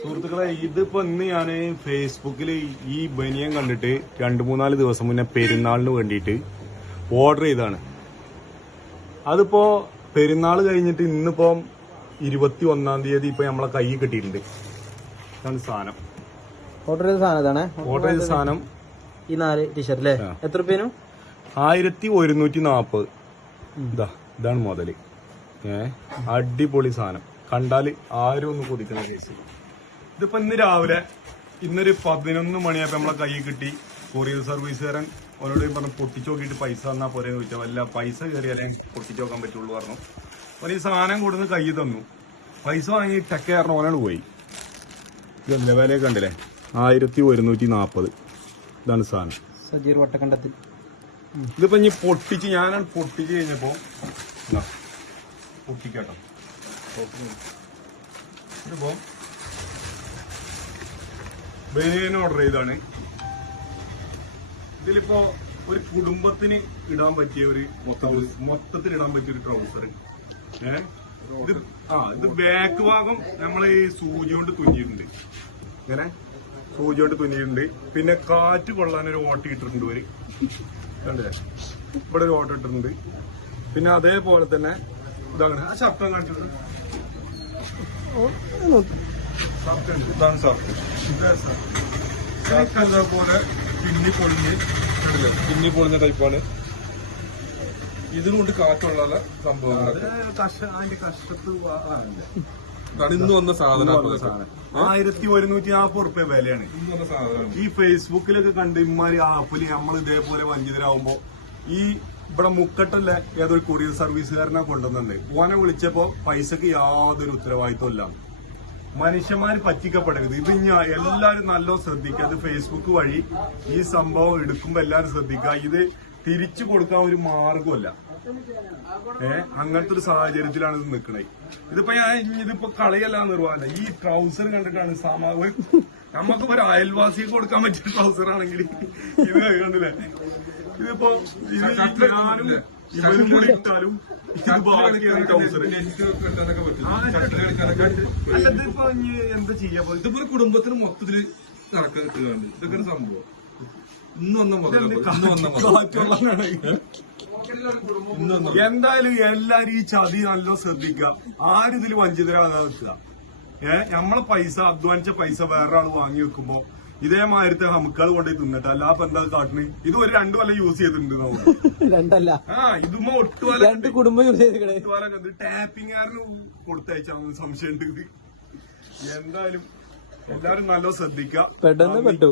സുഹൃത്തുക്കളെ, ഇതിപ്പോ ഇന്ന് ഞാൻ ഫേസ്ബുക്കിൽ ഈ ബനിയൻ കണ്ടിട്ട് 2-3 ദിവസം മുന്നേ പെരുന്നാളിന് വേണ്ടിയിട്ട് ഓർഡർ ചെയ്താണ്. അതിപ്പോ പെരുന്നാൾ കഴിഞ്ഞിട്ട് ഇന്നിപ്പോ 21-ാം തീയതി ഇപ്പൊ നമ്മളെ കൈ കിട്ടിയിട്ടുണ്ട്. ഇതാണ് സാധനം. ഓർഡർ ചെയ്ത സാധനം ഓർഡർ ചെയ്ത സാധനം ഈ 4 ടീഷർട്ട് അല്ലേ? എത്ര രൂപേനു? 1140. ഇതാണ് മുതല്. അടിപൊളി സാധനം. കണ്ടാല് ആരും ഒന്ന് കൊതിക്കുന്ന കേസ്. ഇതിപ്പോ ഇന്ന് രാവിലെ ഇന്നൊരു 11 മണിയായപ്പോ നമ്മളെ കൈ കിട്ടി. കൊറിയർ സർവീസുകാരൻ ഓരോട് പറഞ്ഞു പൊട്ടിച്ചു നോക്കിയിട്ട് പൈസ തന്നാ പോരെ ചോദിച്ചാൽ വല്ല പൈസ കയറിയാലേ പൊട്ടിച്ചു നോക്കാൻ പറ്റുള്ളൂ പറഞ്ഞു. അപ്പോൾ ഈ സാധനം കൊടുന്ന് കൈ തന്നു. പൈസ വാങ്ങി ടെക്കാരൻ ഓനാണ് പോയി. ഇതല്ലേ വില കണ്ടില്ലേ? 1140. ഇതാണ് സാധനം. സജീർ വട്ടക്കണ്ടത്തിൽ. ഇതിപ്പോ ഇനി പൊട്ടിച്ച് ഞാനാണ് പൊട്ടിച്ച് കഴിഞ്ഞപ്പോ പൊട്ടിക്കാട്ടോ. ഇതിപ്പോ ബനിയൻ ഓർഡർ ചെയ്താണ്. ഇതിലിപ്പോ ഒരു കുടുംബത്തിന് ഇടാൻ പറ്റിയ ഒരു മൊത്തത്തിൽ ഇടാൻ പറ്റിയ ഒരു ട്രൗസർ. ഇത് ബാക്ക് ഭാഗം നമ്മള് ഈ സൂചി കൊണ്ട് തുന്നിയിട്ടുണ്ട്. ഇങ്ങനെ സൂചി കൊണ്ട് തുന്നിയിട്ടുണ്ട്. പിന്നെ കാറ്റ് കൊള്ളാനൊരു ഓട്ട ഇട്ടിട്ടുണ്ട്. ഒരു കണ്ടേ, ഇവിടെ ഒരു ഓട്ട ഇട്ടിട്ടുണ്ട്. പിന്നെ അതേപോലെ തന്നെ ഇതാണ് ആ ശബ്ദം കാണിച്ചിട്ടുണ്ട്. ഇതാണ് ഷർട്ട്. ഷർട്ട് അതേപോലെ പിന്നി പൊളിഞ്ഞ ടൈപ്പാണ്. ഇതിനുകൊണ്ട് കാറ്റുള്ള സംഭവങ്ങൾ. അതിന്റെ കഷ്ടത്ത് ഇന്ന് വന്ന സാധനം 1140 വിലയാണ്. ഈ ഫേസ്ബുക്കിലൊക്കെ കണ്ട് ഇമാരി ആപ്പില് നമ്മൾ ഇതേപോലെ വഞ്ചിതരാകുമ്പോ ഈ ഇവിടെ മുക്കട്ടല്ല ഏതൊരു കൊറിയർ സർവീസുകാരനെ കൊണ്ടുവന്നുണ്ട്. ഓനെ വിളിച്ചപ്പോ പൈസക്ക് യാതൊരു ഉത്തരവാദിത്വം ഇല്ല. മനുഷ്യന്മാര് പറ്റിക്കപ്പെടരുത്. ഇത് ഞാൻ എല്ലാരും നല്ലോണം ശ്രദ്ധിക്കുക. അത് ഫേസ്ബുക്ക് വഴി ഈ സംഭവം എടുക്കുമ്പോ എല്ലാരും ശ്രദ്ധിക്കുക. ഇത് തിരിച്ചു കൊടുക്കാൻ ഒരു മാർഗമല്ല. അങ്ങനത്തെ ഒരു സാഹചര്യത്തിലാണ് ഇത് നിൽക്കണത്. ഇതിപ്പോ കളിയല്ല നിർവാഹമല്ല. ഈ ട്രൗസർ കണ്ടിട്ടാണ് നമുക്ക് ഒരു അയൽവാസിക്ക് കൊടുക്കാൻ പറ്റിയ ട്രൗസർ ആണെങ്കിൽ ഇത് കണ്ടില്ലേ? ഇതിപ്പോ ഞാനും ഇവരും കൂടി ഇട്ടാലും ട്രൗസർ അല്ല. ഇതിപ്പോ എന്താ ചെയ്യാ? ഇതിപ്പോ ഒരു കുടുംബത്തിന് മൊത്തത്തില് നടക്കാൻ കിട്ടുകയാണ്. ഇതൊക്കെ ഒരു സംഭവം. എന്തായാലും എല്ലാരും ഈ ചതി നല്ല ശ്രദ്ധിക്കുക. ആരും ഇതിൽ വഞ്ചിതരാകാതെ വെക്കുക. നമ്മളെ പൈസ അധ്വാനിച്ച പൈസ വേറൊരാൾ വാങ്ങി വെക്കുമ്പോ ഇതേമാതിരത്തെ നമുക്കത് കൊണ്ടുപോയി തിന്നിട്ട് അല്ലാപ്പൊ എന്താ കാട്ടിന്? ഇത് ഒരു 2 കൊല്ലം യൂസ് ചെയ്തിട്ടുണ്ട്. രണ്ടല്ല, ഇതുമ്പോ ഒട്ടുപോലെ 2 കുടുംബം യൂസ് ചെയ്ത് ടാപ്പിംഗുകാരന് കൊടുത്തയച്ചാൽ സംശയമുണ്ട്. എന്തായാലും എല്ലാരും നല്ല ശ്രദ്ധിക്കുക. പെട്ടെന്ന് പെട്ടു.